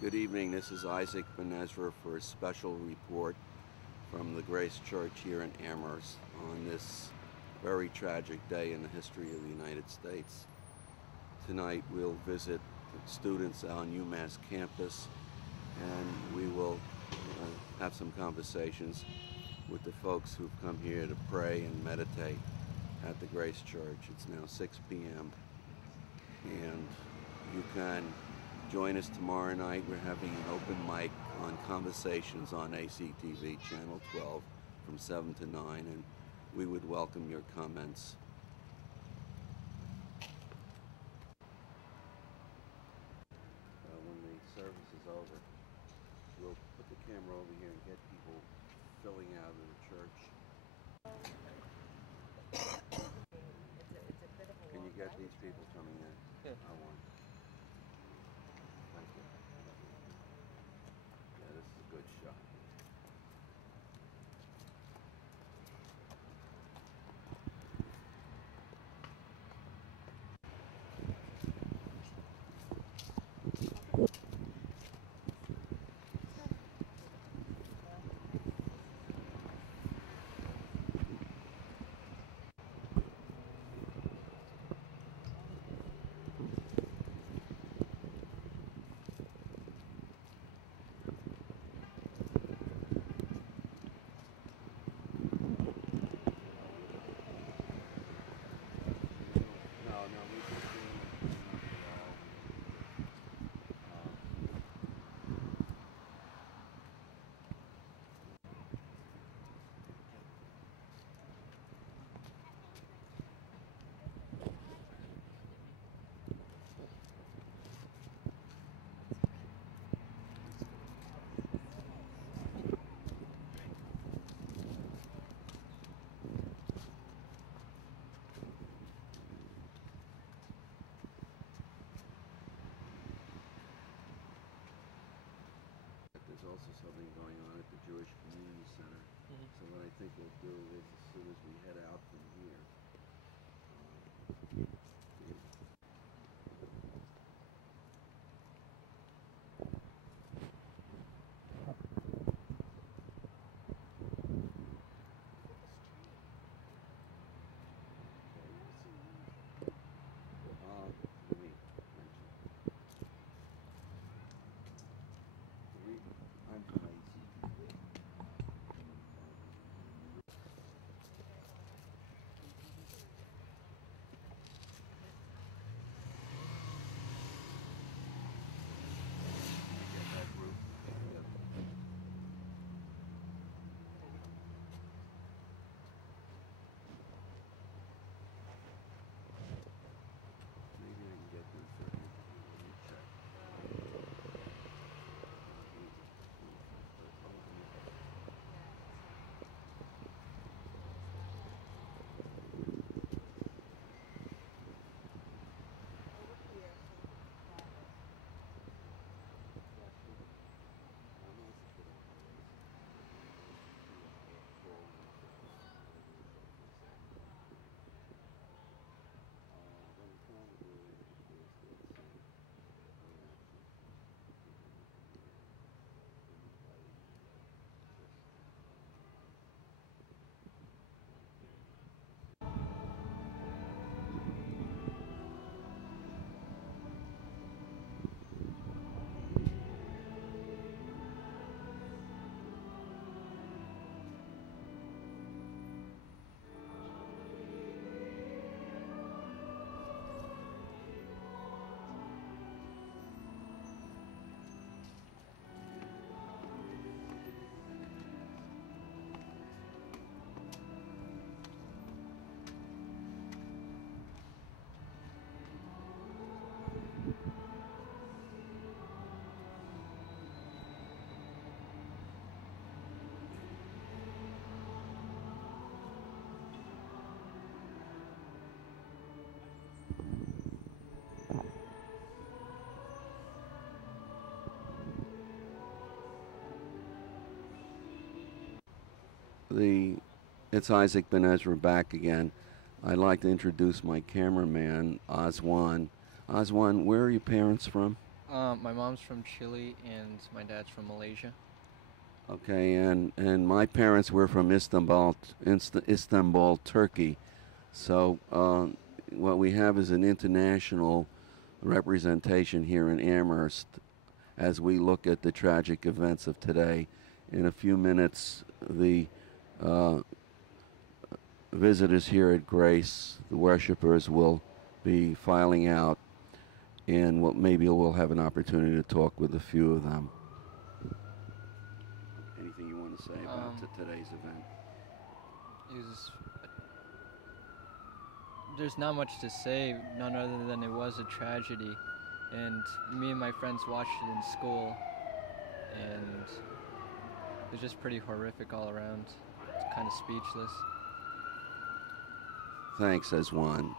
Good evening. This is Isaac Ben Ezra for a special report from the Grace Church here in Amherst on this very tragic day in the history of the United States. Tonight we'll visit students on UMass campus, and we will have some conversations with the folks who've come here to pray and meditate at the Grace Church. It's now 6 p.m. and you can join us tomorrow night. We're having an open mic on Conversations on ACTV Channel 12 from 7 to 9, and we would welcome your comments. When the service is over, we'll put the camera over here and get people filling out of the church. Can you get these people coming in? Yeah. I want. Thank you. Yeah, this is a good shot. No, we can see there's also something going on at the Jewish Community Center. So what I think we'll do is, as soon as we head out from here, let me mention. I'm from ACTV. Get that group together. Maybe I can get them for an interview. Let me check. It's Isaac Ben Ezra back again. I'd like to introduce my cameraman, Oswan. Oswan, where are your parents from? My mom's from Chile and my dad's from Malaysia. Okay, and my parents were from Istanbul, Turkey. So what we have is an international representation here in Amherst as we look at the tragic events of today. In a few minutes, the uh, visitors here at Grace, the worshipers, will be filing out, and maybe we'll have an opportunity to talk with a few of them. Anything you want to say about today's event? There's not much to say, none other than it was a tragedy, and me and my friends watched it in school, and it was just pretty horrific all around. It's kind of speechless. Thanks, Ezwan.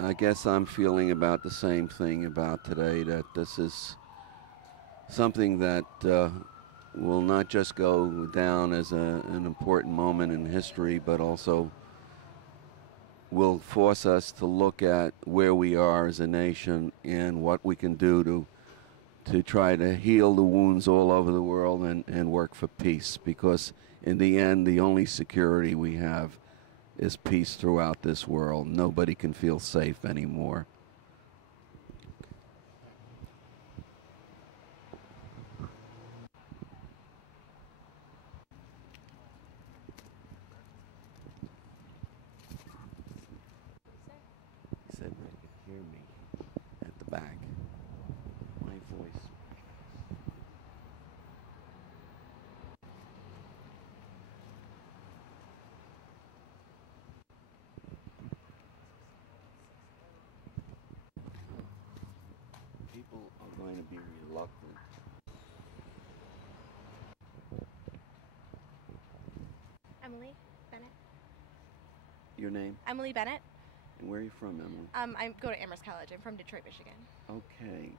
I guess I'm feeling about the same thing about today, that this is something that will not just go down as an important moment in history, but also will force us to look at where we are as a nation and what we can do to try to heal the wounds all over the world and work for peace. Because in the end, the only security we have is peace throughout this world. Nobody can feel safe anymore. He said they could hear me at the back. My voice. People are going to be reluctant. Emily Bennett. Your name? Emily Bennett. And where are you from, Emily? I go to Amherst College. I'm from Detroit, Michigan. Okay.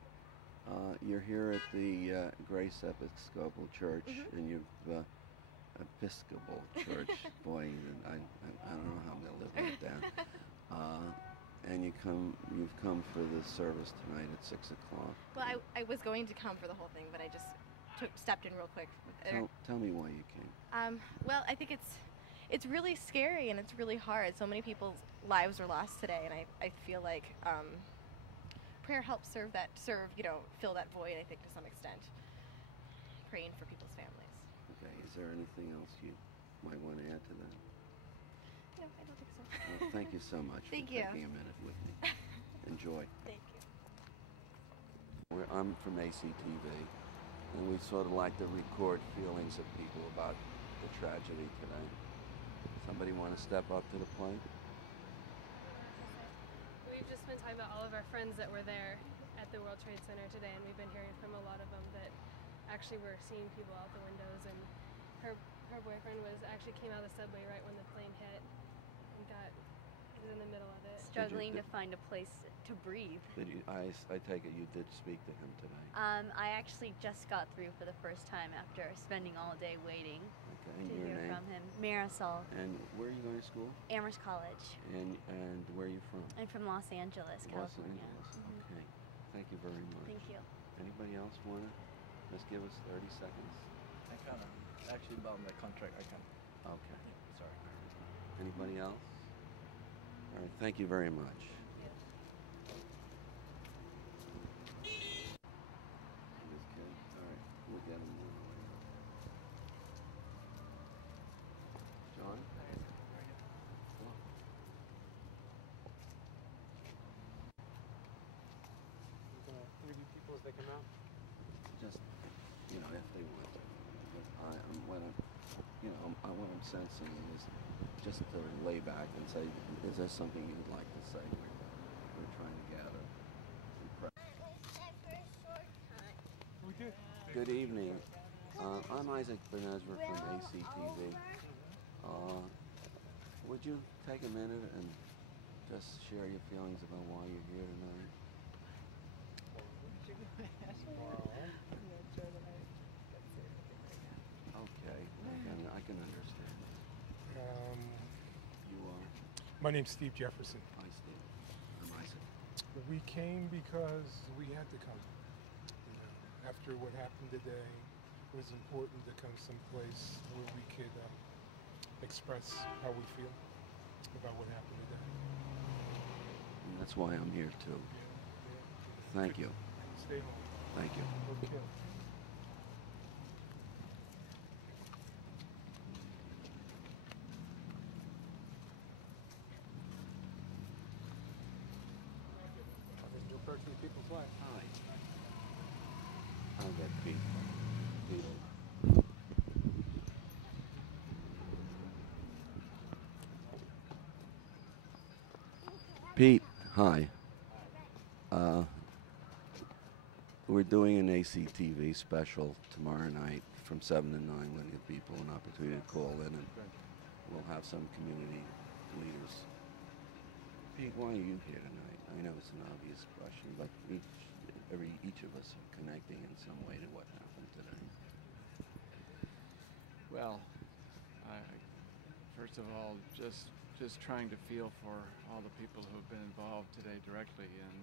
You're here at the Grace Episcopal Church, and you've Episcopal Church. Boy, I don't know how I'm gonna live that down. And you've come for the service tonight at 6 o'clock. Well, I was going to come for the whole thing, but I just stepped in real quick. Tell me why you came. Well, I think it's really scary and it's really hard. So many people's lives were lost today, and I feel like prayer helps fill that void. I think to some extent, praying for people's families. Okay. Is there anything else you might want to add to that? No, I don't think so. Well, thank you so much Thank for you. taking a minute with me. Enjoy. Thank you. I'm from ACTV, and we sort of like to record feelings of people about the tragedy today. Somebody want to step up to the plate? We've just been talking about all of our friends that were there at the World Trade Center today, and we've been hearing from a lot of them that actually were seeing people out the windows, and her boyfriend came out of the subway right when the plane hit and was in the middle of it. Struggling to find a place to breathe. I take it you did speak to him today. I actually just got through for the first time after spending all day waiting Okay, and to your hear name? from him. Marisol, And where are you going to school? Amherst College. And where are you from? I'm from Los Angeles, Los California. Angeles. Mhm. Okay. Thank you very much. Thank you. Anybody else want to just give us 30 seconds? I can't. Actually, about my contract, I can't. Okay. Sorry. Anybody else? All right. Thank you very much. This kid. All right. We'll get him one way. John? Hello. 30 people as they come out. Just, if they would. But what I'm sensing is just to lay back and say, is there something you'd like to say? We're trying to gather. We did. Good evening. I'm Isaac Benezra from ACTV. Would you take a minute and just share your feelings about why you're here tonight? Okay, I can understand. You are? My name's Steve Jefferson. Hi, Steve. I'm Isaac. We came because we had to come. You know, after what happened today, it was important to come someplace where we could express how we feel about what happened today. And that's why I'm here too. Thank you. Stay home. Thank you. Okay. New person in people's lives. Hi. I'll get Pete. Pete, hi. We're doing an ACTV special tomorrow night from 7 to 9. We're going to give people an opportunity to call in, and we'll have some community leaders. Pete, why are you here tonight? I know it's an obvious question, but each of us are connecting in some way to what happened today. Well, first of all, just trying to feel for all the people who've been involved today directly and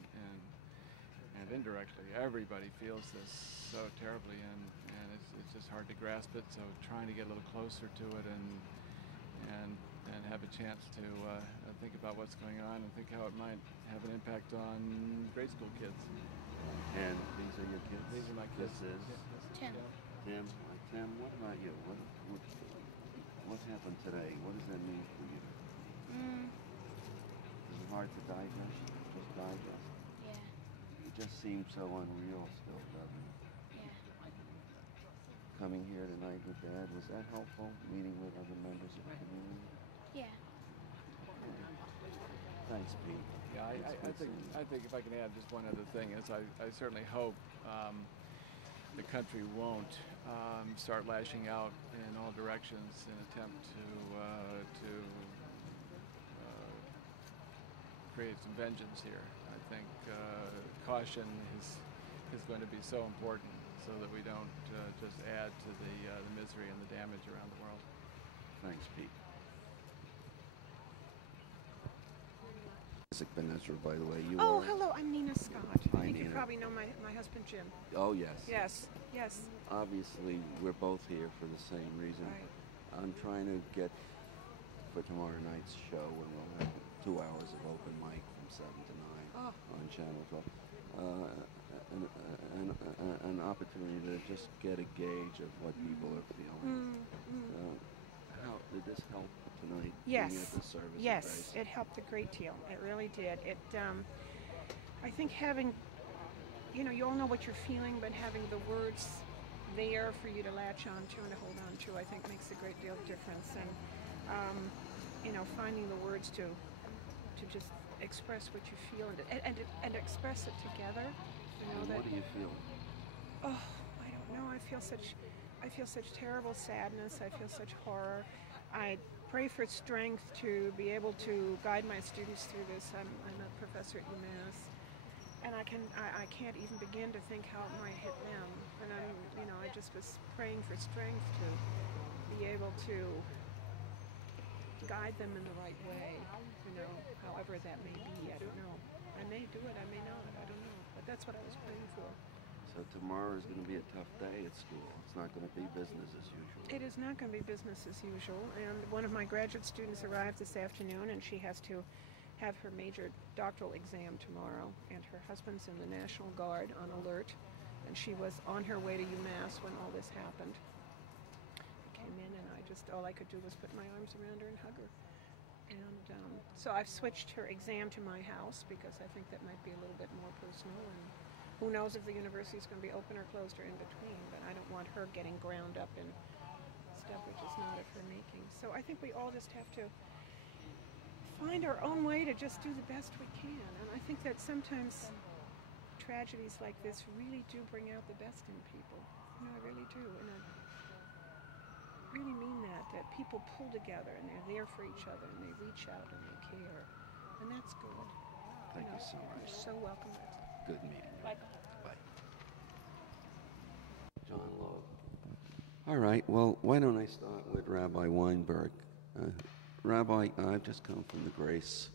indirectly. Everybody feels this so terribly, and it's just hard to grasp it. So trying to get a little closer to it and have a chance to think about what's going on and think how it might have an impact on grade school kids. And these are your kids? These are my kids. This is Tim. Tim. Tim, what about you? What happened today? What does that mean for you? Is it hard to digest? Just digest? Yeah. It just seems so unreal still, doesn't it? Yeah. Coming here tonight with Dad, was that helpful? Meeting with other members of the community? Yeah. Thanks, Pete. Yeah, I think if I can add just one other thing is I certainly hope the country won't start lashing out in all directions in an attempt to create some vengeance here. I think caution is going to be so important so that we don't just add to the misery and the damage around the world. Thanks, Pete. Ben Ezra, by the way, you Oh, are... hello, I'm Nina Scott. Hi, I think Nina. you probably know my husband, Jim. Oh, yes. Yes, yes. Obviously, we're both here for the same reason. Right. I'm trying to get for tomorrow night's show, and we'll have 2 hours of open mic from 7 to 9 on Channel 12. An opportunity to just get a gauge of what people are feeling. How did this help tonight? Yes. Being at the service Yes, of grace? it helped a great deal. It really did. I think having, you all know what you're feeling, but having the words there for you to latch on to and to hold on to, I think makes a great deal of difference. And, finding the words to just express what you feel and express it together. And what do you feel? Oh, I don't know. I feel such terrible sadness. I feel such horror. I pray for strength to be able to guide my students through this. I'm a professor at UMass, and I can't even begin to think how it might hit them. And I just was praying for strength to be able to guide them in the right way. However that may be. I don't know. I may do it. I may not. I don't know. But that's what I was praying for. So tomorrow is going to be a tough day at school. It's not going to be business as usual. It is not going to be business as usual. And one of my graduate students arrived this afternoon, and she has to have her major doctoral exam tomorrow. And her husband's in the National Guard on alert. And she was on her way to UMass when all this happened. I came in, and all I could do was put my arms around her and hug her. And so I've switched her exam to my house because I think that might be a little bit more personal. And who knows if the university is going to be open or closed or in between, but I don't want her getting ground up in stuff which is not of her making. So I think we all just have to find our own way to just do the best we can. And I think that sometimes tragedies like this really do bring out the best in people. I really do. And I really mean that people pull together and they're there for each other and they reach out and they care. And that's good. Thank you so much. You're so welcome. Good meeting you. Bye. Bye. John Loeb. All right, well, why don't I start with Rabbi Weinberg? Rabbi, I've just come from the Grace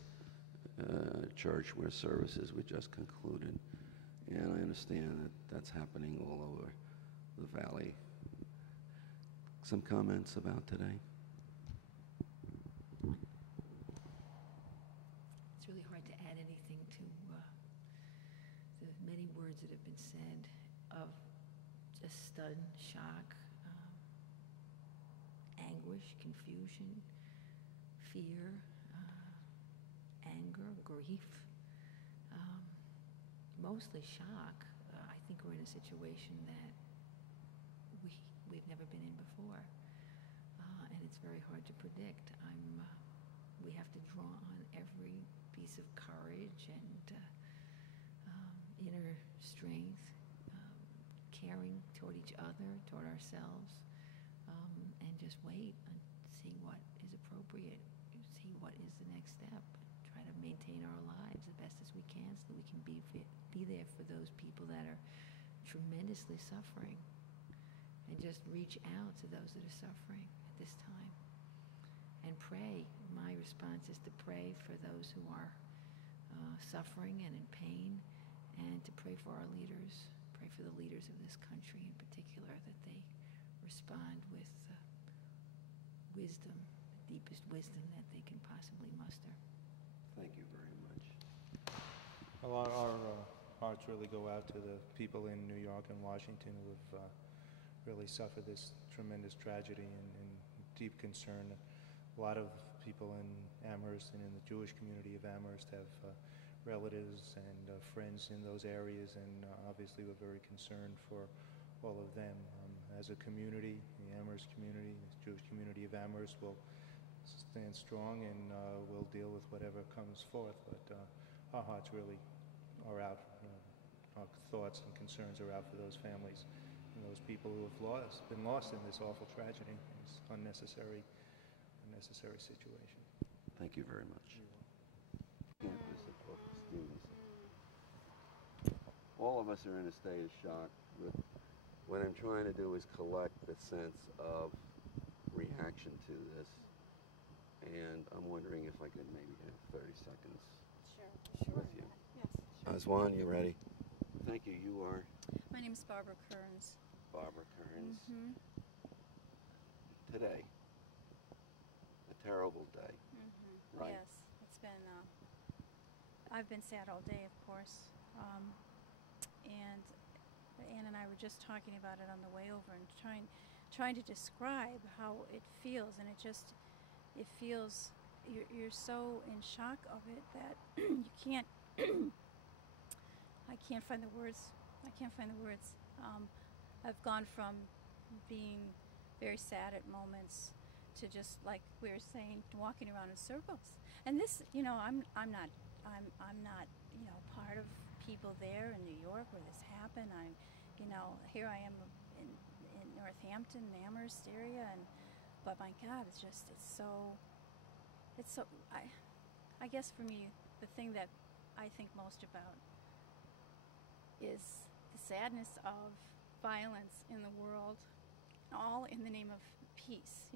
church where services were just concluded. And I understand that that's happening all over the valley. Some comments about today? It's really hard to add anything to the many words that have been said of just stun, shock, anguish, confusion, fear, anger, grief. Mostly shock. I think we're in a situation that we've never been in before, and it's very hard to predict. We have to draw on every piece of courage and inner strength, caring toward each other, toward ourselves, and just wait and see what is appropriate, see what is the next step, try to maintain our lives the best as we can so that we can be there for those people that are tremendously suffering, and just reach out to those that are suffering at this time and pray. My response is to pray for those who are suffering and in pain, and to pray for our leaders, pray for the leaders of this country in particular, that they respond with wisdom, the deepest wisdom that they can possibly muster. Thank you very much. Well, our hearts really go out to the people in New York and Washington who have really suffered this tremendous tragedy, and deep concern. A lot of people in Amherst and in the Jewish community of Amherst have relatives and friends in those areas, and obviously we're very concerned for all of them. As a community, the Amherst community, the Jewish community of Amherst will stand strong, and we'll deal with whatever comes forth, but our hearts really are out. Our thoughts and concerns are out for those families and those people who have been lost in this awful tragedy, this unnecessary situation. Thank you very much. Campus of Corpus students. All of us are in a state of shock. But what I'm trying to do is collect the sense of reaction to this, and I'm wondering if I could maybe have 30 seconds with you. Yes. Aswan, you ready? Thank you. You are? My name is Barbara Kearns. Barbara Kearns. Today, a terrible day, right? Yes, it's been, I've been sad all day, of course, and Ann and I were just talking about it on the way over and trying to describe how it feels, and it feels, you're so in shock of it that you can't, I can't find the words. I've gone from being very sad at moments to just, like we were saying, walking around in circles. And this, I'm not, part of people there in New York where this happened. Here I am in Northampton, Amherst area, but my God, it's so. I guess for me, the thing that I think most about is the sadness of violence in the world, all in the name of peace.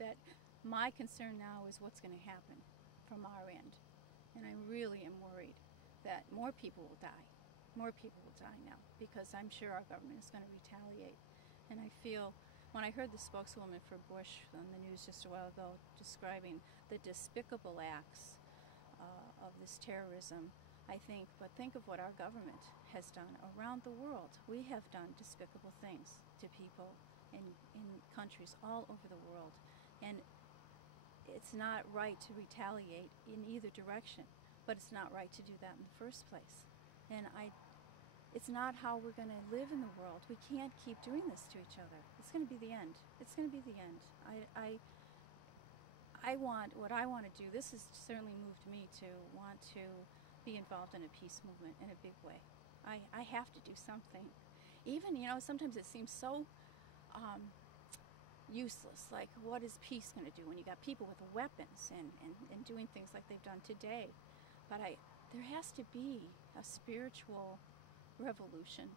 That my concern now is what's going to happen from our end. And I really am worried that more people will die. More people will die now, because I'm sure our government is going to retaliate. And I feel, when I heard the spokeswoman for Bush on the news just a while ago describing the despicable acts of this terrorism, think of what our government has done around the world. We have done despicable things to people in countries all over the world. And it's not right to retaliate in either direction, but it's not right to do that in the first place. And it's not how we're going to live in the world. We can't keep doing this to each other. It's going to be the end. It's going to be the end. What I want to do, this has certainly moved me to want to be involved in a peace movement in a big way. I have to do something. Even, sometimes it seems so useless. Like, what is peace going to do when you got people with weapons and doing things like they've done today? But there has to be a spiritual revolution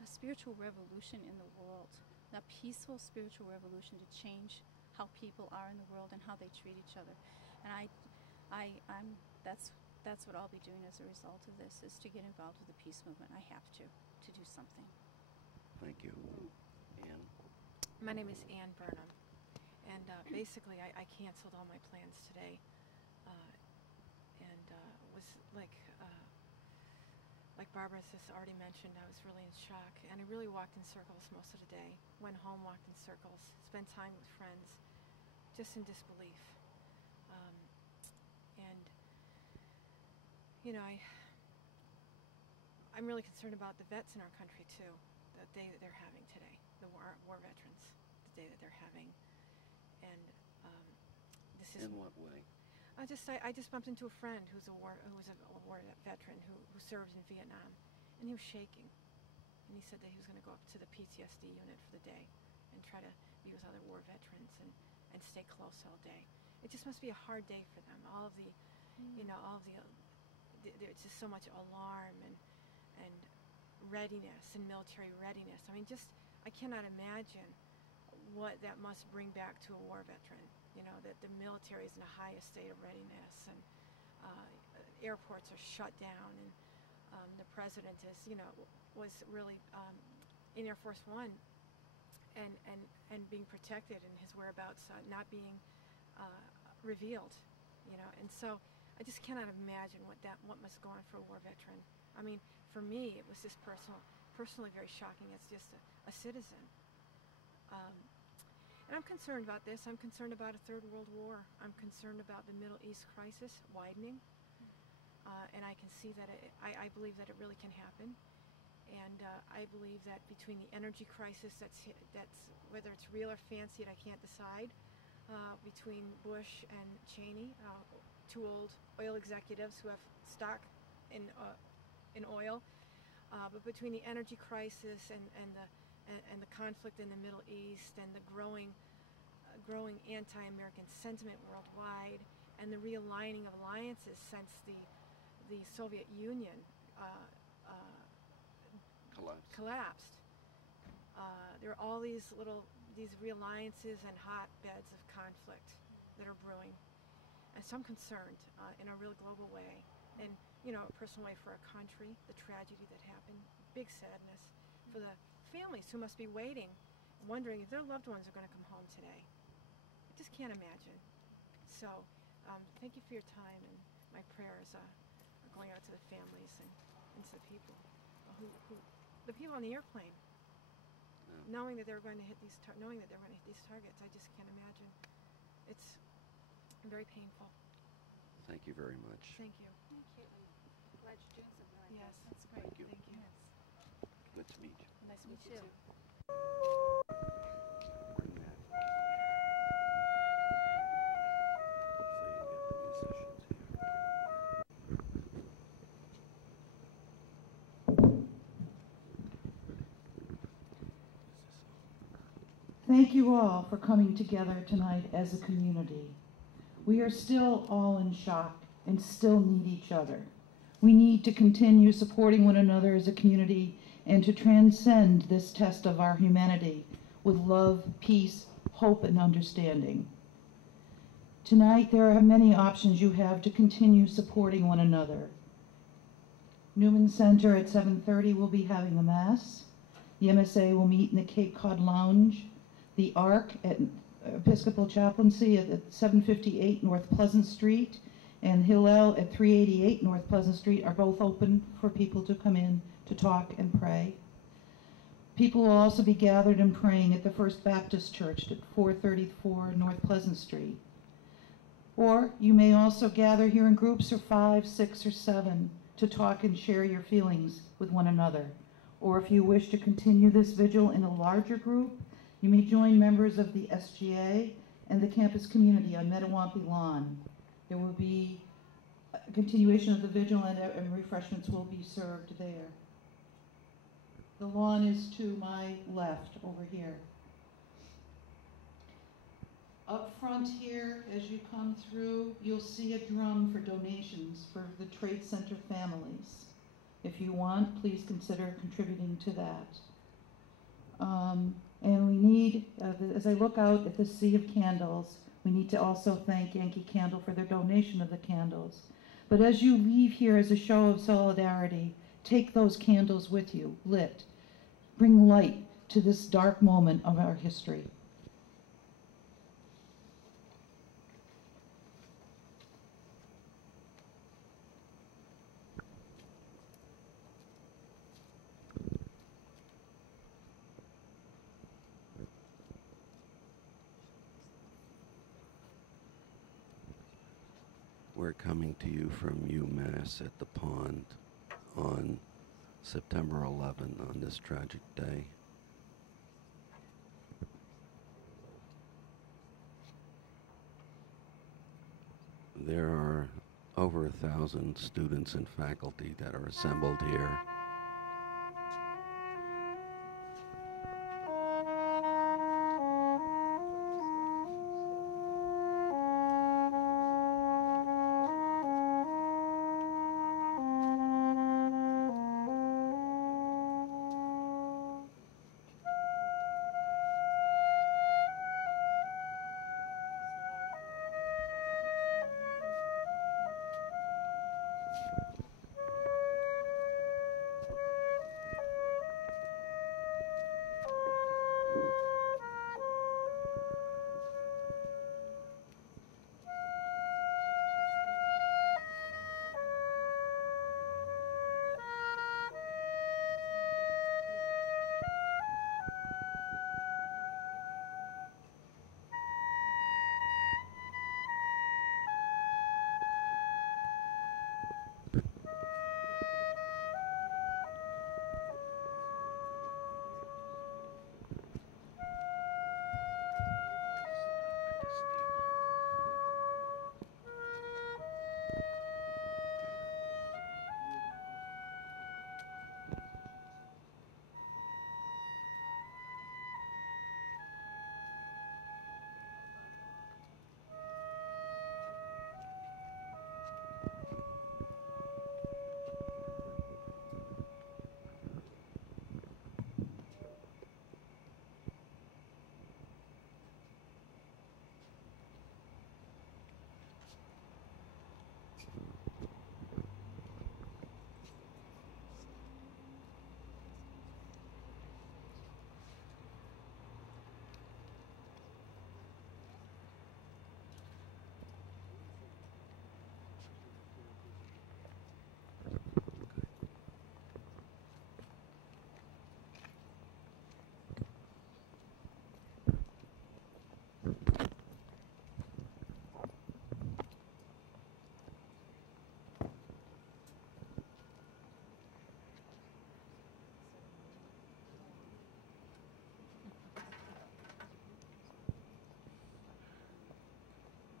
in the world, a peaceful spiritual revolution to change how people are in the world and how they treat each other. And that's that's what I'll be doing as a result of this, is to get involved with the peace movement. I have to do something. Thank you. Ann? My name is Ann Burnham, and basically I canceled all my plans today, and was like Barbara has already mentioned, I was really in shock, and I really walked in circles most of the day. Went home, walked in circles, spent time with friends, just in disbelief. And you know, I'm really concerned about the vets in our country too. The day that they're having today, the war veterans, the day that they're having, and this is. In what way? I just bumped into a friend who was a war veteran who served in Vietnam, and he was shaking, and he said that he was going to go up to the PTSD unit for the day and try to be with other war veterans and stay close all day. It just must be a hard day for them. All of the, there's just so much alarm and readiness and military readiness. I mean, I cannot imagine what that must bring back to a war veteran. You know, that the military is in the highest state of readiness, and airports are shut down, and the president was really in Air Force One and being protected, and his whereabouts not being revealed, and so I just cannot imagine what must go on for a war veteran. I mean, for me, it was just personally very shocking as just a citizen. And I'm concerned about this. I'm concerned about a third world war. I'm concerned about the Middle East crisis widening. And I can see that I believe that it really can happen. And I believe that between the energy crisis that's whether it's real or fancied, I can't decide, between Bush and Cheney, two old oil executives who have stock in oil, but between the energy crisis and the conflict in the Middle East and the growing anti-American sentiment worldwide and the realigning of alliances since the Soviet Union collapsed. There are all these realliances and hotbeds of conflict that are brewing, and so I'm concerned in a real global way, and a personal way for our country, the tragedy that happened, big sadness for the families who must be waiting, wondering if their loved ones are going to come home today. I just can't imagine. So thank you for your time, and my prayers are going out to the families and to the people the people on the airplane, knowing that they're going to hit these targets. I just can't imagine. It's very painful. Thank you very much. Thank you. Thank you. I'm glad you're doing something like Yes, that. That's great. Thank you. Thank you. Yes. Good to meet you. Nice to Me meet you too. Bring that. So you get the musicians here. Thank you all for coming together tonight as a community. We are still all in shock and still need each other. We need to continue supporting one another as a community and to transcend this test of our humanity with love, peace, hope, and understanding. Tonight, there are many options you have to continue supporting one another. Newman Center at 7:30 will be having a Mass. The MSA will meet in the Cape Cod Lounge. The ARC at Episcopal Chaplaincy at 758 North Pleasant Street and Hillel at 388 North Pleasant Street are both open for people to come in to talk and pray. People will also be gathered and praying at the First Baptist Church at 434 North Pleasant Street. Or you may also gather here in groups of 5, 6, or 7 to talk and share your feelings with one another. Or if you wish to continue this vigil in a larger group, you may join members of the SGA and the campus community on Metawampy Lawn. There will be a continuation of the vigil and refreshments will be served there. The lawn is to my left over here. Up front here, as you come through, you'll see a drum for donations for the Trade Center families. If you want, please consider contributing to that. And we need, as I look out at the sea of candles, we need to also thank Yankee Candle for their donation of the candles. But as you leave here as a show of solidarity, take those candles with you, lit. Bring light to this dark moment of our history. We're coming to you from UMass at the Pond on September 11 on this tragic day. There are over 1,000 students and faculty that are assembled here.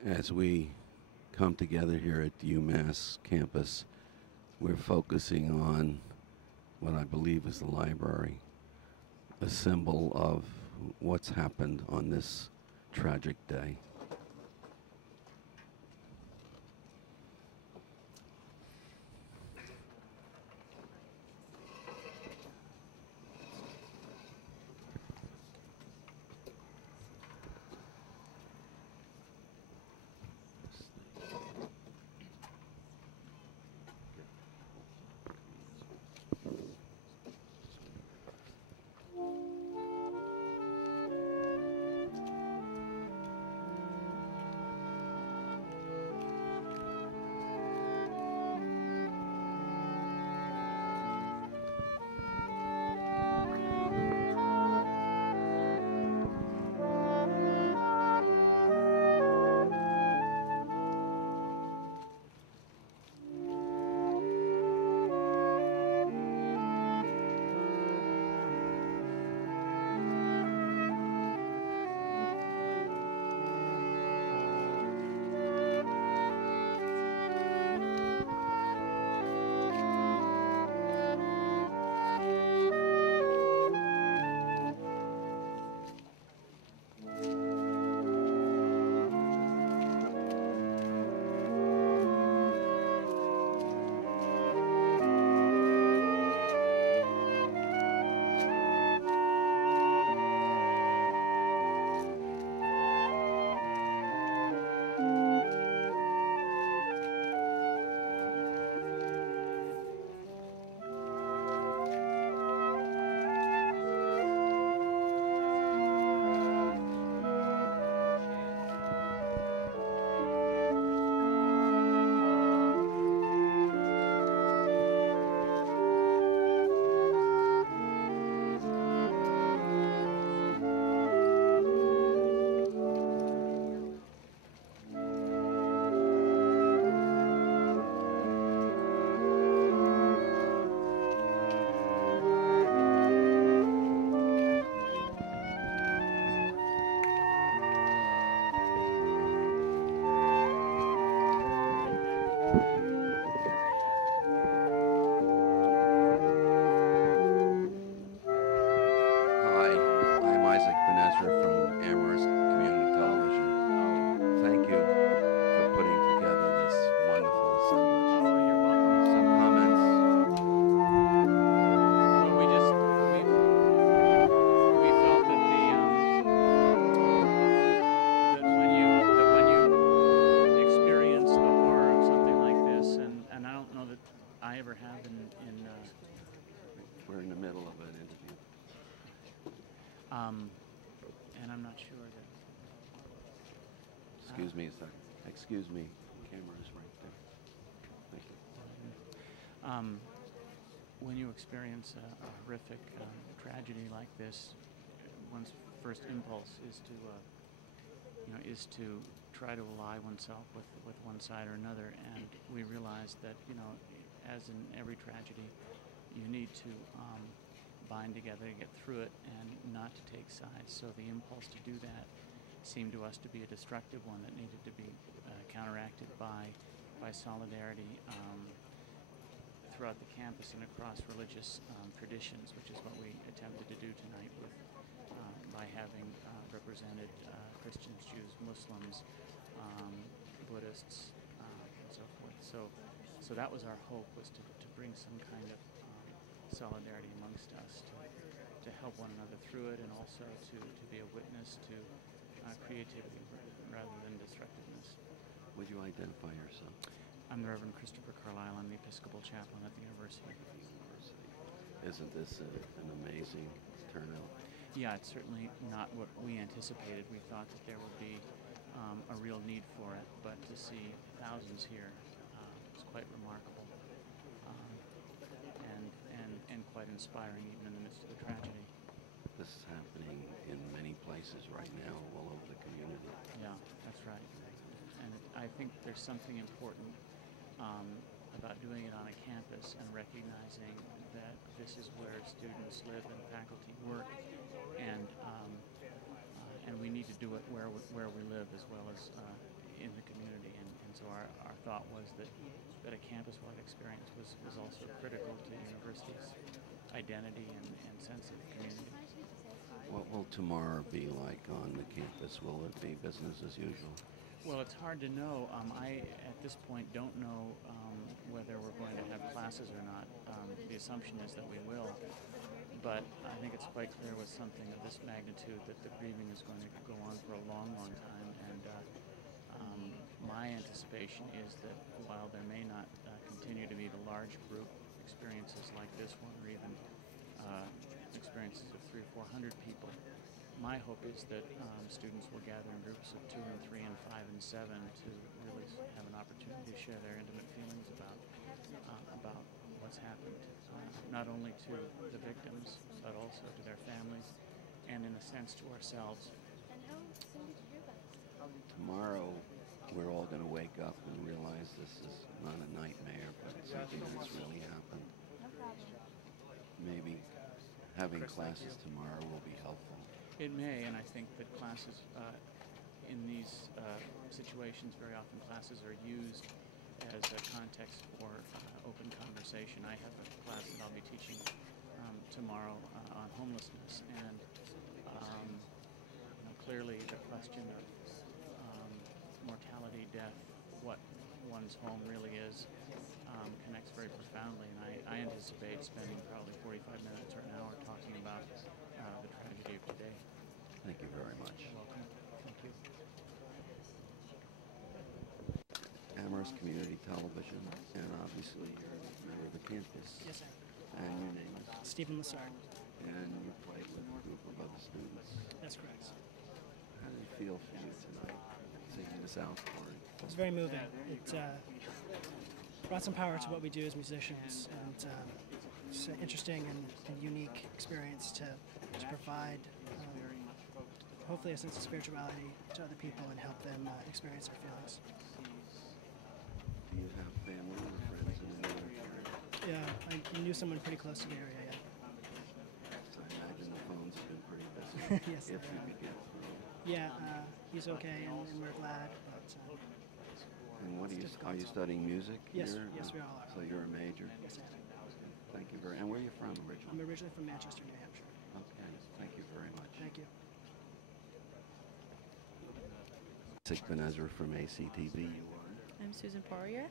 As we come together here at the UMass campus, we're focusing on what I believe is the library, a symbol of what's happened on this tragic day. I ever have in We're in the middle of an interview. and I'm not sure that. Excuse me a second. Excuse me. Camera's right there. Thank you. When you experience a horrific tragedy like this, one's first impulse is to try to ally oneself with one side or another, and we realize that, as in every tragedy, you need to bind together to get through it and not to take sides. So the impulse to do that seemed to us to be a destructive one that needed to be counteracted by solidarity throughout the campus and across religious traditions, which is what we attempted to do tonight with by having represented Christians, Jews, Muslims, Buddhists, and so forth. So that was our hope, was to bring some kind of solidarity amongst us to help one another through it, and also to be a witness to creativity rather than destructiveness. Would you identify yourself? I'm the Reverend Christopher Carlisle. I'm the Episcopal Chaplain at the University. Isn't this an amazing turnout? Yeah, it's certainly not what we anticipated. We thought that there would be a real need for it, but to see thousands here is quite remarkable and quite inspiring, even in the midst of the tragedy. This is happening in many places right now, all over the community. Yeah, that's right. And I think there's something important about doing it on a campus and recognizing that this is where students live and faculty work, and we need to do it where we live as well as in the community. And so our thought was that a campus-wide experience was also critical to the university's identity and sense of community. What will tomorrow be like on the campus? Will it be business as usual? Well, it's hard to know. I, at this point, don't know whether we're going to have classes or not. The assumption is that we will. But I think it's quite clear with something of this magnitude that the grieving is going to go on for a long, long time. And my anticipation is that while there may not continue to be the large group experiences like this one, or even experiences of 300 or 400 people, my hope is that students will gather in groups of 2 and 3 and 5 and 7 to really have an opportunity to share their intimate feelings about what's happened, not only to the victims, but also to their families, and in a sense to ourselves. Tomorrow, we're all going to wake up and realize this is not a nightmare, but it's something that's really happened. Maybe having classes tomorrow will be helpful. It may, and I think that classes in these situations, very often classes are used as a context for open conversation. I have a class that I'll be teaching tomorrow on homelessness, and clearly the question of mortality, death, what one's home really is, connects very profoundly, and I anticipate spending probably 45 minutes or an hour talking about the tragedy of today. Thank you very much. You're welcome. Thank you. Amherst Community Television, and obviously you're a member of the campus. Yes, sir. And your name is? Stephen Lassard. And you played with a group of other students. That's correct. How did it feel for you tonight, singing this outpouring? It was very moving. It brought some power to what we do as musicians, and it's an interesting and unique experience to provide hopefully a sense of spirituality to other people and help them experience their feelings. Do you have family or friends in the area? Yeah, I knew someone pretty close to the area, yeah. So I imagine the phones have been pretty busy. Yes, if you could get through. Yeah, he's okay, and we're glad. But, and what are you studying music? Yes, here? yes, we all are. So you're a major? Yes, I am. Thank you very. And where are you from originally? I'm originally from Manchester, New Hampshire. Okay, thank you very much. Thank you. Sigmund Ezra from ACTV. You are? I'm Susan Poirier.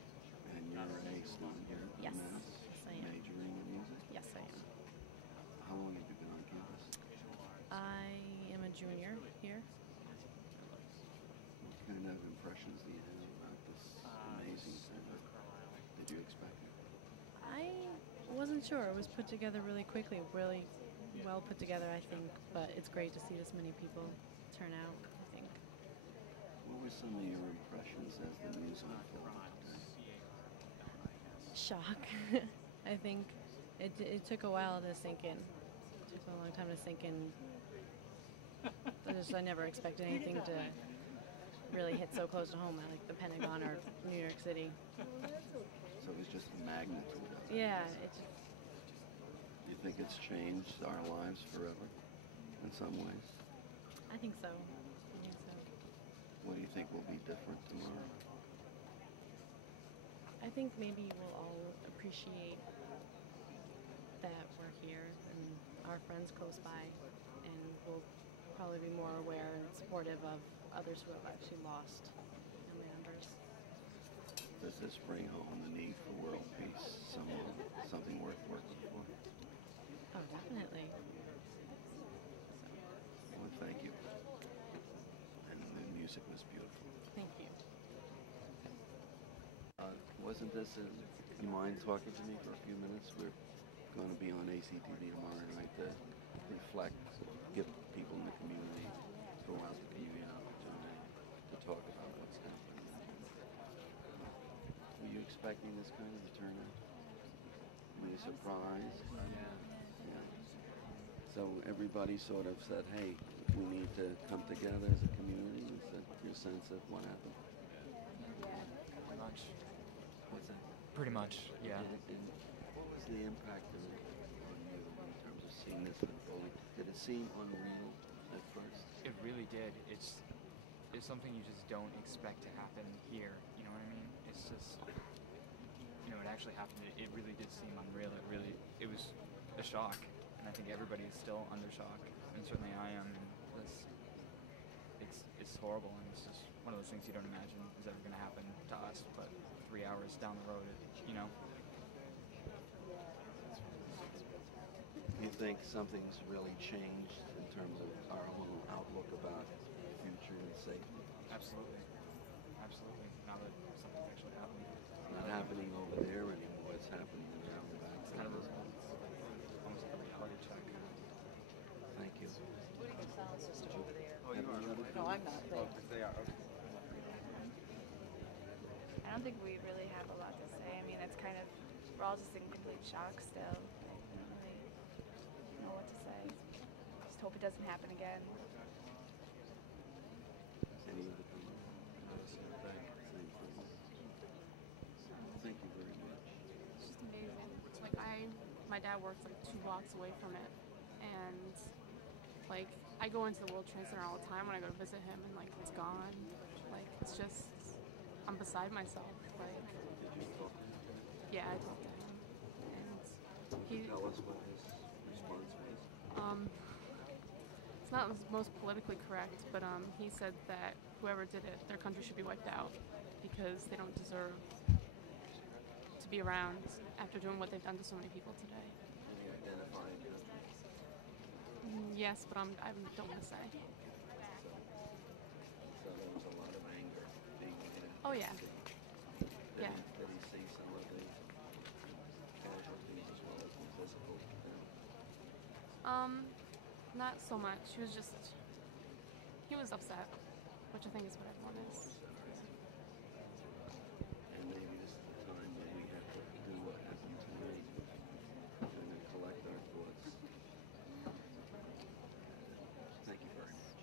And you're a student here at Yes. Mass, Yes, I am. majoring in music? Yes, I am. How long have you been on campus? I am a junior here. What kind of impressions do you have about this amazing center? Did you expect it? wasn't sure. It was put together really quickly, really well put together, I think. But it's great to see this many people turn out, I think. What were some of your impressions as the music unfolded? Shock. I think it took a while to sink in. It took a long time to sink in. I never expected anything to really hit so close to home, like the Pentagon or New York City. So it was just the magnitude of it. Yeah. Do you think it's changed our lives forever in some ways? I think so. What do you think will be different tomorrow? I think maybe we'll all appreciate that we're here and our friends close by, and we'll probably be more aware and supportive of others who have actually lost family members. Does this bring home the need for world peace, something worth working for? Oh, definitely. Well, thank you. And the music was beautiful. Thank you. Wasn't this, do you mind talking to me for a few minutes? We're going to be on ACTV tomorrow night to reflect, give people in the community, throughout the community an opportunity to talk about what's happening. Were you expecting this kind of a turnout? Were you surprised? Yeah. So everybody sort of said, hey, we need to come together as a community. Is that your sense of what happened? Pretty much. What's that? Pretty much, yeah. And what was the impact of it on you in terms of seeing this unfolding? Did it seem unreal at first? It really did. It's something you just don't expect to happen here. You know what I mean? It's just, you know, it actually happened. It really did seem unreal. It was a shock, and I think everybody is still under shock, and certainly I am. And it's horrible, and it's just one of those things you don't imagine is ever going to happen to us. But 3 hours down the road, you know. You think something's really changed in terms of our whole outlook about the future and safety? Absolutely. Absolutely. Now that something's actually happening. It's not happening over there anymore. It's happening around the back. It's kind of almost like a reality check. Thank you. Putting a sound system over there. Oh, you are? No, I'm not. They are. Okay. I don't think we really have a lot to say. I mean, it's kind of, we're all just in complete shock still. We don't really know what to say. Just hope it doesn't happen again. Any other comments? Same thing. Thank you very much. It's just amazing. Like my dad works like 2 blocks away from it, and like I go into the World Trade Center all the time when I go to visit him, and like it's gone. Like it's just, I'm beside myself. Like, yeah, I talked to him, and he. Tell us what his response was. It's not the most politically correct, but he said that whoever did it, their country should be wiped out because they don't deserve to be around after doing what they've done to so many people today. Can you identify a country? Yes, but I don't want to say. So there was a lot of anger being made. Oh yeah. Did he see some of the casualties as well as the physical damage? Not so much. He was upset, which I think is what everyone is. And maybe this is the time that we have to do what happened tonight and then collect our thoughts. Thank you very much.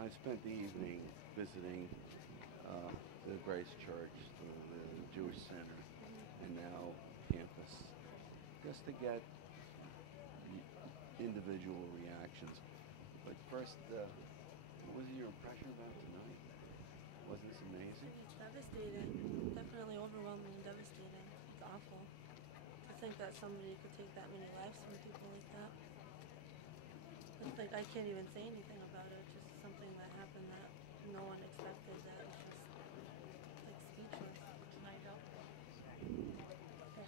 I spent the evening visiting the Grace Church, the Jewish Center, and now campus, just to get individual reactions. But first, what was your impression about tonight? Wasn't this amazing? It's devastating. Definitely overwhelming and devastating. It's awful. To think that somebody could take that many lives from people like that. It's like I can't even say anything about it. It's just something that happened that no one expected. That it's just like speechless.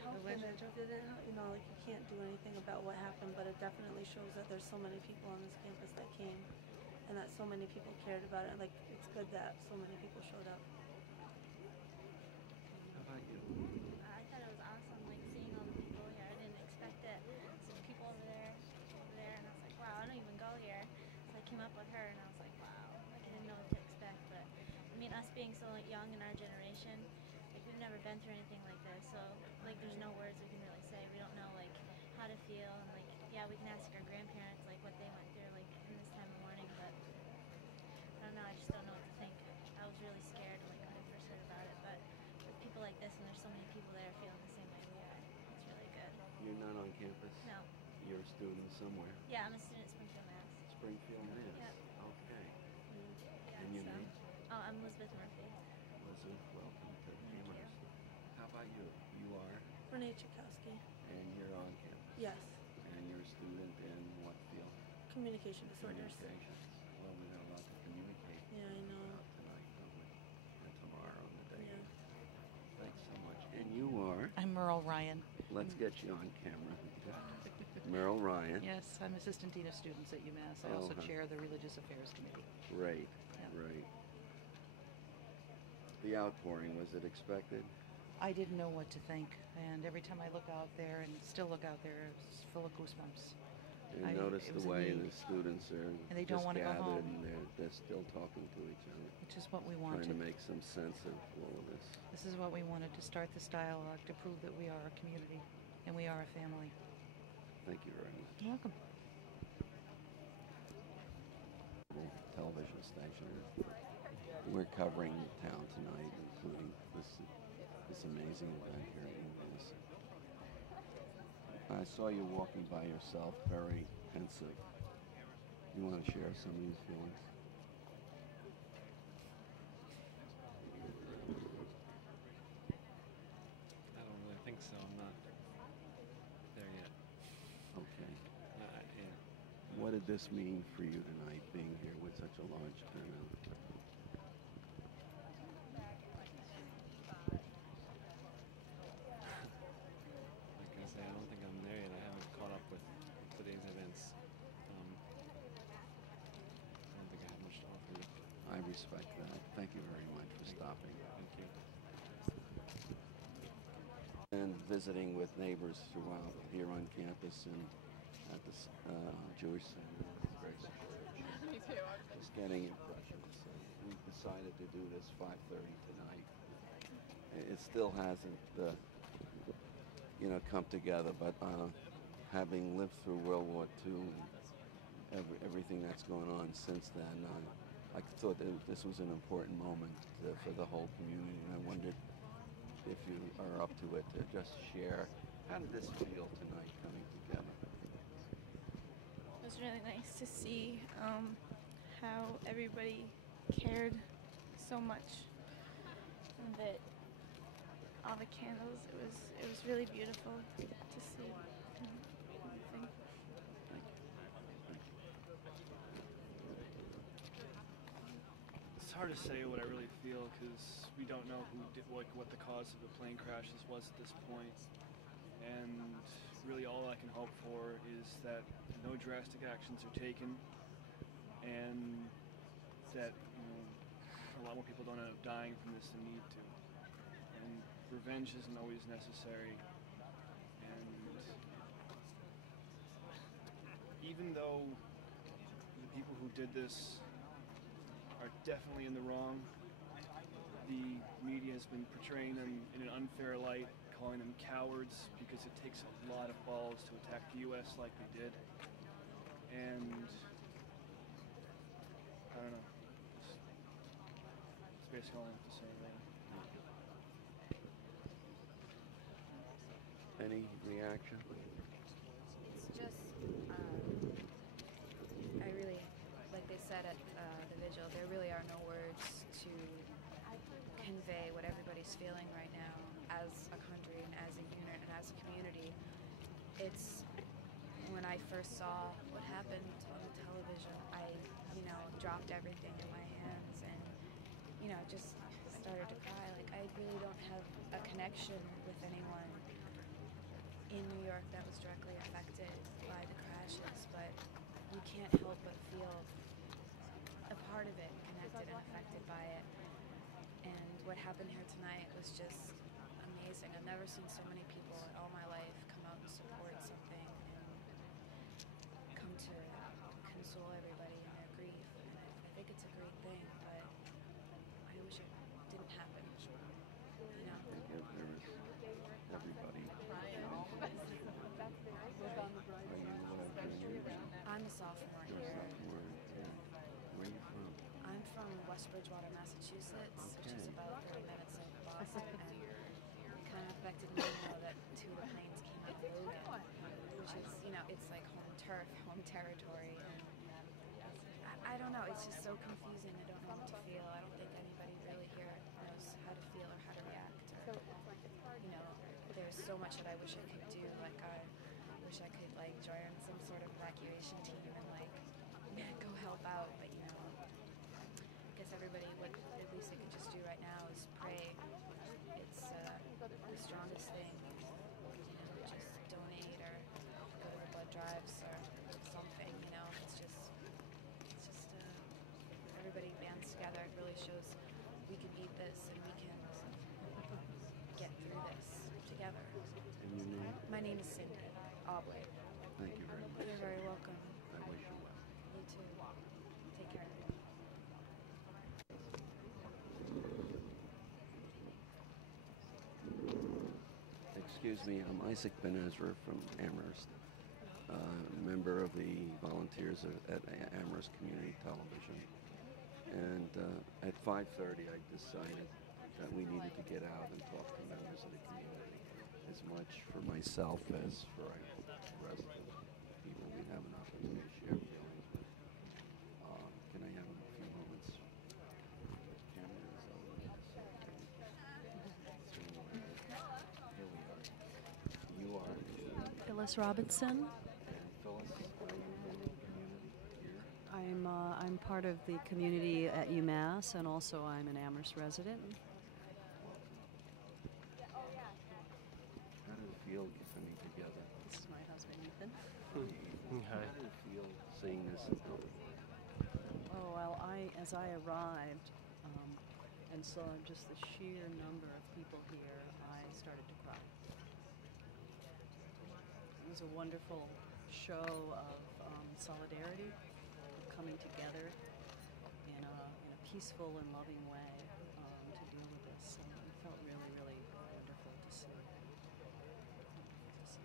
How And it didn't, you know, like you can't do anything about what happened, but it definitely shows that there's so many people on this campus that came, and that so many people cared about it. Like, it's good that so many people showed up. How about you? I thought it was awesome, like seeing all the people here. I didn't expect it. Some people over there, and I was like, wow, I don't even go here. So I came up with her, and I was like, wow, like I didn't know what to expect. But I mean, us being so young in our generation, like we've never been through anything like this. So like, there's no words we can really say. We don't know like how to feel, and like, yeah, we can ask our grandparents like what they went through like in this time of mourning, but I don't know. I just don't know what to think. I was really scared like when I first heard about it, but with people like this, and there's so many people there feeling the same way we are, it's really good. You're not on campus? No. You're a student somewhere? Yeah, I'm a student at Springfield, Mass. Springfield, Mass. Yep. Okay. Yeah, And your so- name? Oh, I'm Elizabeth Murphy. Elizabeth, welcome to Amherst. How about you? You are? Renee Tchaikovsky. And you're on campus? Yes. And you're a student in what field? Communication disorders. Communications. Well, we got a lot to communicate Yeah, I know. tonight, don't we? And tomorrow and the day. Yeah. Thanks so much. And you are? I'm Merle Ryan. Let's get you on camera. Merle Ryan. Yes, I'm Assistant Dean of Students at UMass. I Oh, also huh. chair the Religious Affairs Committee. Right, right. The outpouring, was it expected? I didn't know what to think, and every time I look out there, and still look out there, it's full of goosebumps. And notice it the was a way need. the students are And they don't just wanna go gathered home. and they're still talking to each other. Which is what we Trying wanted. to make some sense of all of this. This is what we wanted, to start this dialogue, to prove that we are a community, and we are a family. Thank you very much. You're welcome. Television station. We're covering town tonight, including this amazing event here in Madison. I saw you walking by yourself, very pensive. You want to share some of these feelings? I don't really think so. I'm not there yet. Okay. Yeah. What did this mean for you tonight, being here with such a large turnout? Like I say, I don't think I'm there yet. I haven't caught up with today's events. I don't think I have much to offer you. I respect that. Thank you very much for stopping. Thank you. And visiting with neighbors throughout here on campus and at the Jewish Center. Me too. Just getting impressions. We decided to do this 5:30 tonight. It still hasn't, come together. But having lived through World War II, and everything that's going on since then, I thought that this was an important moment for the whole community. And I wondered if you are up to it to just share. How did this feel tonight coming together? It was really nice to see how everybody cared so much, and that all the candles. It was really beautiful to see. Everything. It's hard to say what I really feel because we don't know what the cause of the plane crashes was at this point. And really all I can hope for is that no drastic actions are taken and that a lot more people don't end up dying from this than need to. And revenge isn't always necessary. And even though the people who did this are definitely in the wrong, the media has been portraying them in an unfair light, calling them cowards because it takes a lot of balls to attack the U.S. like they did. And I don't know. That's basically all I have to say about it. Any reaction? It's just, I really, like they said at the vigil, there really are no words to convey what everybody's feeling right now as a country and as a unit and as a community. It's, when I first saw what happened on the television, I, dropped everything in my hands and, just started to cry. Like, I really don't have a connection with anyone in New York that was directly affected by the crashes, but you can't help but feel a part of it, connected and affected by it. And what happened here tonight was just amazing. I've never seen so many people in all my life come out and support something and come to console everybody in their grief. And I think it's a great thing, but I wish it didn't happen. You know? There is everybody. I'm a sophomore here. Where are you from? I'm from West Bridgewater, Massachusetts, which is about 30 minutes south of Boston, and it kind of affected me, that two of the planes came out of Logan, which is, it's like home turf, home territory, and I don't know, it's just so confusing. I don't know what to feel. I don't think anybody really here knows how to feel or how to react, or, there's so much that I wish I could do. Like, I wish I could, join some sort of evacuation team and, go help out, but, I guess everybody, what at least they could just do right now is pray. It's the strongest thing. Just donate or go to blood drives or something. It's just everybody bands together. It really shows we can beat this and we can get through this together. And your name? My name is Cindy Obley. Thank you very much. You're very welcome. I wish you well. You too. Take care. Excuse me, I'm Isaac Ben Ezra from Amherst, member of the volunteers at Amherst Community Television. And at 5:30 I decided that we needed to get out and talk to members of the community, as much for myself as for residents, people we have an opportunity to share feelings with. Can I have a few moments? The camera is over. Here we are. You are? Phyllis Robinson. And Phyllis, are you a member of the community here? I'm part of the community at UMass, and also I'm an Amherst resident. How did it feel coming together? This is my husband, Ethan. How did it feel seeing this? Oh, well, as I arrived and saw just the sheer number of people here, I started to cry. It was a wonderful show of solidarity, of coming together in a peaceful and loving way to deal with this. And it felt really, really wonderful to see.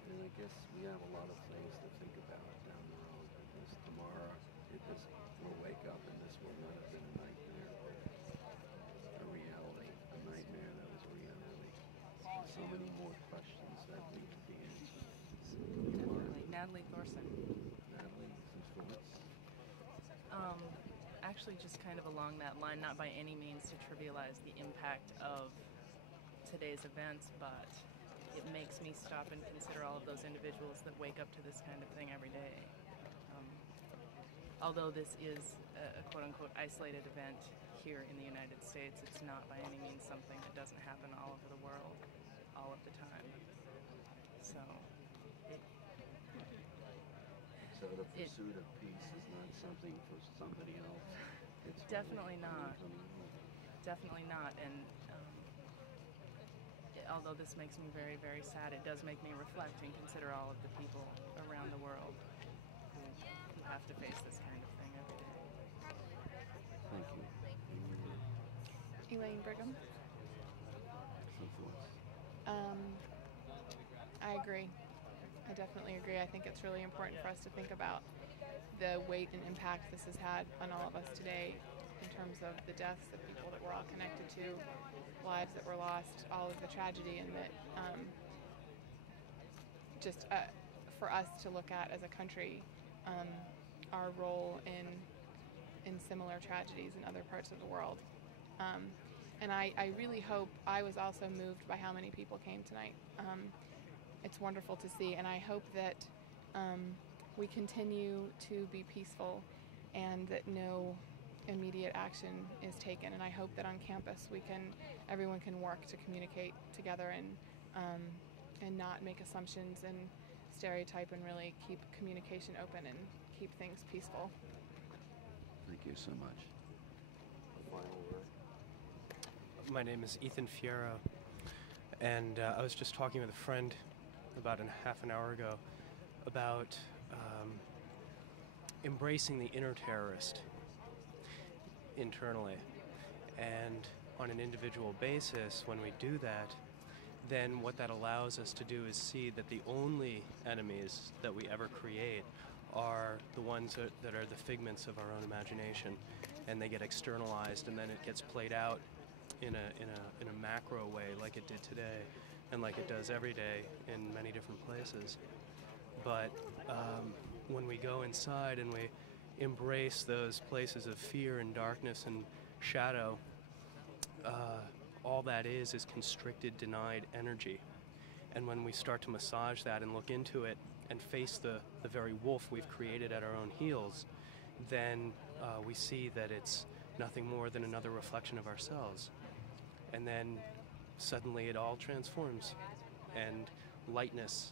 And I guess we have a lot of things to think about down the road, because tomorrow we'll wake up and this will not have been a nightmare, a reality, a nightmare that was a reality. So many more questions that need to be answered. Natalie Thorson. Natalie, some thoughts? Actually, just kind of along that line, not by any means to trivialize the impact of today's events, but it makes me stop and consider all of those individuals that wake up to this kind of thing every day. Although this is a quote-unquote isolated event here in the United States, it's not by any means something that doesn't happen all over the world all of the time. So the pursuit of peace is not something for somebody else. It's definitely not. Definitely not. And although this makes me very, very sad, it does make me reflect and consider all of the people around the world who have to face this kind of thing every day. Thank you. Elaine Brigham. Some thoughts? I agree. I definitely agree. I think it's really important for us to think about the weight and impact this has had on all of us today in terms of the deaths of people that we're all connected to, lives that were lost, all of the tragedy, and that for us to look at as a country our role in similar tragedies in other parts of the world. And I really hope, I was also moved by how many people came tonight. It's wonderful to see, and I hope that we continue to be peaceful and that no immediate action is taken. And I hope that on campus everyone can work to communicate together and not make assumptions and stereotype, and really keep communication open and keep things peaceful. Thank you so much. Final word. My name is Ethan Fierro, and I was just talking with a friend about half an hour ago about embracing the inner terrorist internally. And on an individual basis, when we do that, then what that allows us to do is see that the only enemies that we ever create are the ones that are the figments of our own imagination, and they get externalized, and then it gets played out in a macro way, like it did today, and like it does every day in many different places. But when we go inside and we embrace those places of fear and darkness and shadow, all that is constricted, denied energy. And when we start to massage that and look into it and face the very wolf we've created at our own heels, then we see that it's nothing more than another reflection of ourselves. And then suddenly it all transforms, and lightness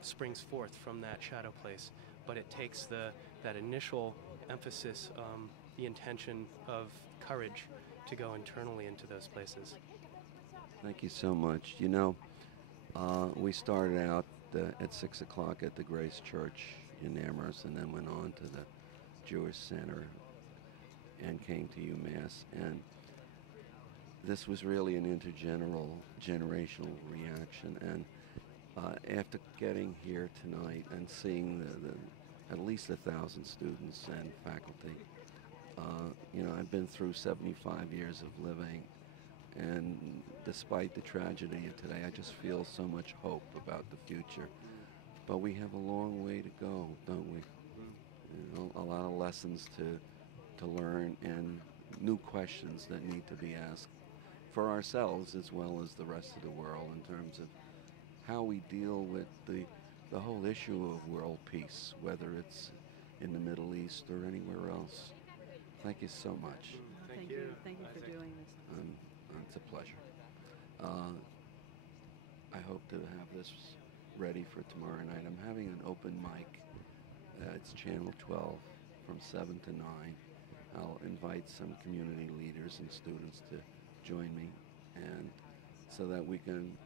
springs forth from that shadow place. But it takes that initial emphasis, the intention of courage, to go internally into those places. Thank you so much. You know, we started out at 6 o'clock at the Grace Church in Amherst, and then went on to the Jewish Center and came to UMass. And this was really an generational reaction. And after getting here tonight and seeing at least 1,000 students and faculty, you know, I've been through 75 years of living, and despite the tragedy of today, I just feel so much hope about the future. But we have a long way to go, don't we? You know, a lot of lessons to learn, and new questions that need to be asked for ourselves as well as the rest of the world, in terms of how we deal with the whole issue of world peace, whether it's in the Middle East or anywhere else. Thank you so much. Thank you. Thank you for doing this. It's a pleasure. I hope to have this ready for tomorrow night. I'm having an open mic. It's Channel 12 from 7 to 9. I'll invite some community leaders and students to join me, and so that we can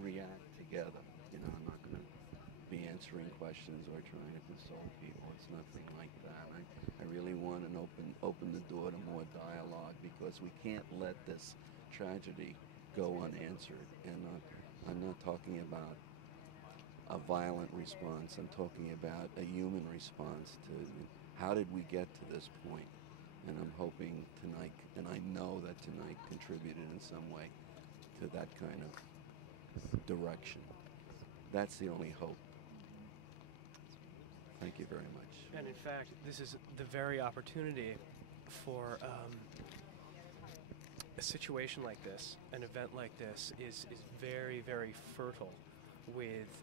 react together. You know, I'm not going to be answering questions or trying to console people. It's nothing like that. I really want to open the door to more dialogue, because we can't let this tragedy go unanswered. And I'm not talking about a violent response. I'm talking about a human response to how did we get to this point. And I'm hoping tonight, and I know that tonight contributed in some way to that kind of direction. That's the only hope. Thank you very much. And in fact, this is the very opportunity for a situation like this, an event like this, is very, very fertile with,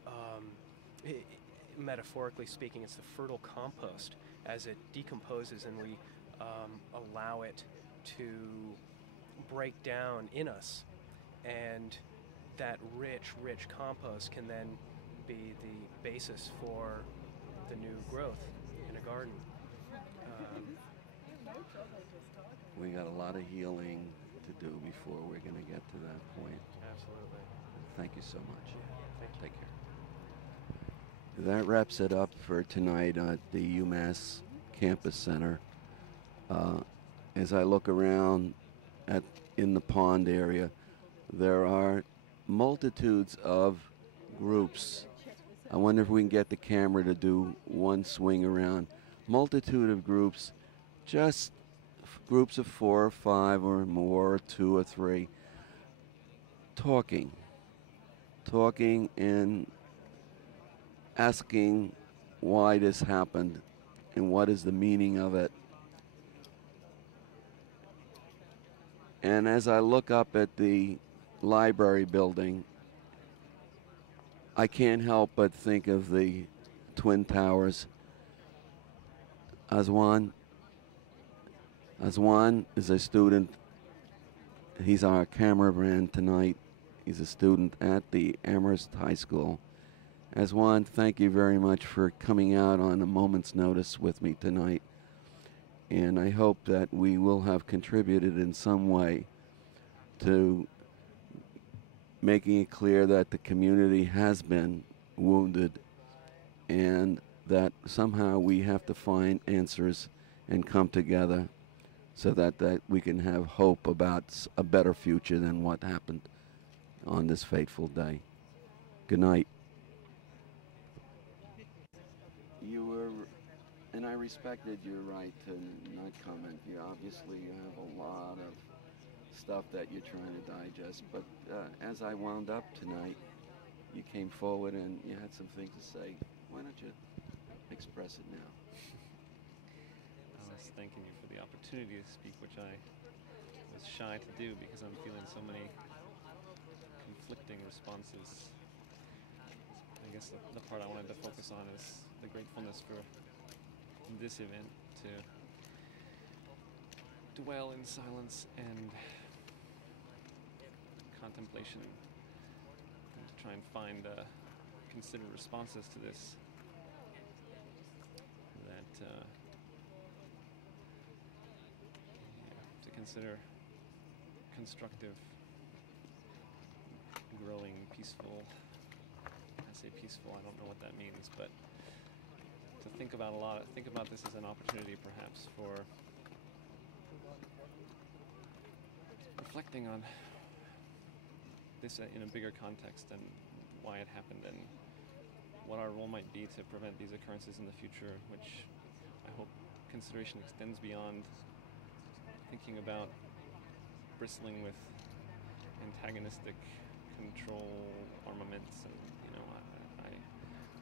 metaphorically speaking, it's the fertile compost as it decomposes and we allow it to break down in us. And that rich, rich compost can then be the basis for the new growth in a garden. We got a lot of healing to do before we're going to get to that point. Absolutely. Thank you so much. Thank you. Take care. That wraps it up for tonight at the UMass Campus Center. As I look around in the pond area, there are multitudes of groups. I wonder if we can get the camera to do one swing around. Multitude of groups, just groups of 4 or 5 or more, or 2 or 3, talking and asking why this happened and what is the meaning of it. And as I look up at the library building, I can't help but think of the Twin Towers. Aswan is a student. He's our cameraman tonight. He's a student at the Amherst High School. Aswan, thank you very much for coming out on a moment's notice with me tonight. And I hope that we will have contributed in some way to making it clear that the community has been wounded and that somehow we have to find answers and come together so that we can have hope about a better future than what happened on this fateful day. Good night. You were, and I respected your right to not comment. You obviously have a lot of stuff that you're trying to digest, but as I wound up tonight, you came forward and you had some things to say. Why don't you express it now? I was thanking you for the opportunity to speak, which I was shy to do because I'm feeling so many conflicting responses. I guess the part I wanted to focus on is the gratefulness for this event, to dwell in silence and contemplation, and to try and find considered responses to this that to consider constructive, growing, peaceful. I say peaceful, I don't know what that means, but to think about this as an opportunity perhaps for reflecting on this in a bigger context and why it happened and what our role might be to prevent these occurrences in the future, which I hope consideration extends beyond thinking about bristling with antagonistic control armaments. And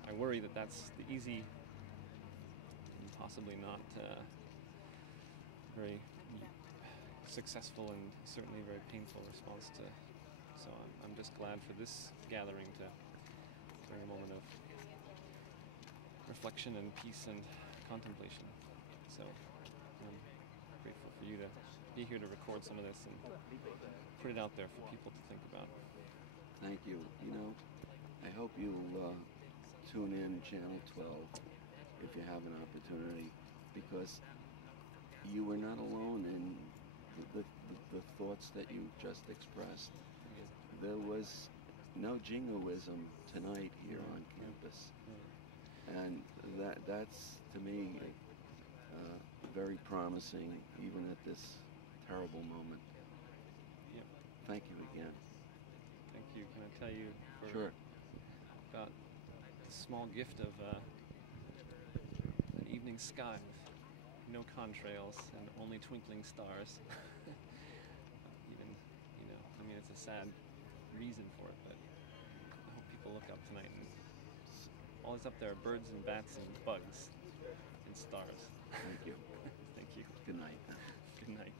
I worry that that's the easy and possibly not very successful and certainly very painful response to. So I'm just glad for this gathering to bring a moment of reflection and peace and contemplation. So I'm grateful for you to be here to record some of this and put it out there for people to think about. Thank you. You know, I hope you'll tune in Channel 12 if you have an opportunity, because you were not alone in the thoughts that you just expressed. There was no jingoism tonight here on campus, and that's to me very promising, even at this terrible moment. Yep. Thank you again. Thank you. Can I tell you Sure. about the small gift of an evening sky with no contrails and only twinkling stars? It's a sad reason for it, but I hope people look up tonight and all that's up there are birds and bats and bugs and stars. Thank you. Thank you. Good night. Good night.